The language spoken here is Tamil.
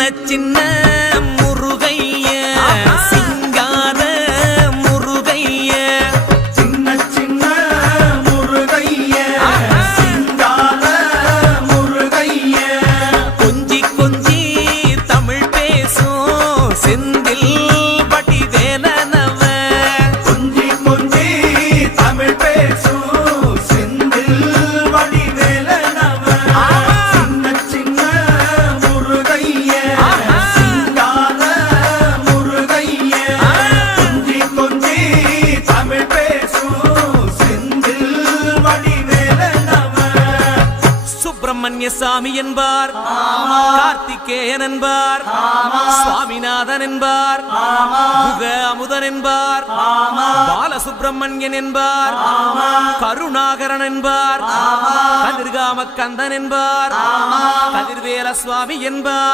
சின்ன முருகைய சிங்கார முருகைய சின்ன முருகைய சிங்கார முருகைய கொஞ்சி கொஞ்சி தமிழ் பேசும் செந்தில் வடிவேலனவ கொஞ்சி கொஞ்சி தமிழ் பேசும் செந்தில் வடிவேலனவ சின்ன முருகைய சிங்கார முருகைய கொஞ்சி கொஞ்சி தமிழ் பேசும் செந்தில் வடிவேலனவ சுப்பிரமணிய சாமி என்பார், கார்த்திகேயன் என்பார், சுவாமிநாதன் என்பார், முக அமுதன் என்பார், பாலசுப்பிரமணியன் என்பார், கருணாகரன் என்பார், கதிர்காம கந்தன் என்பார், கதிர்வேல சுவாமி என்பார்.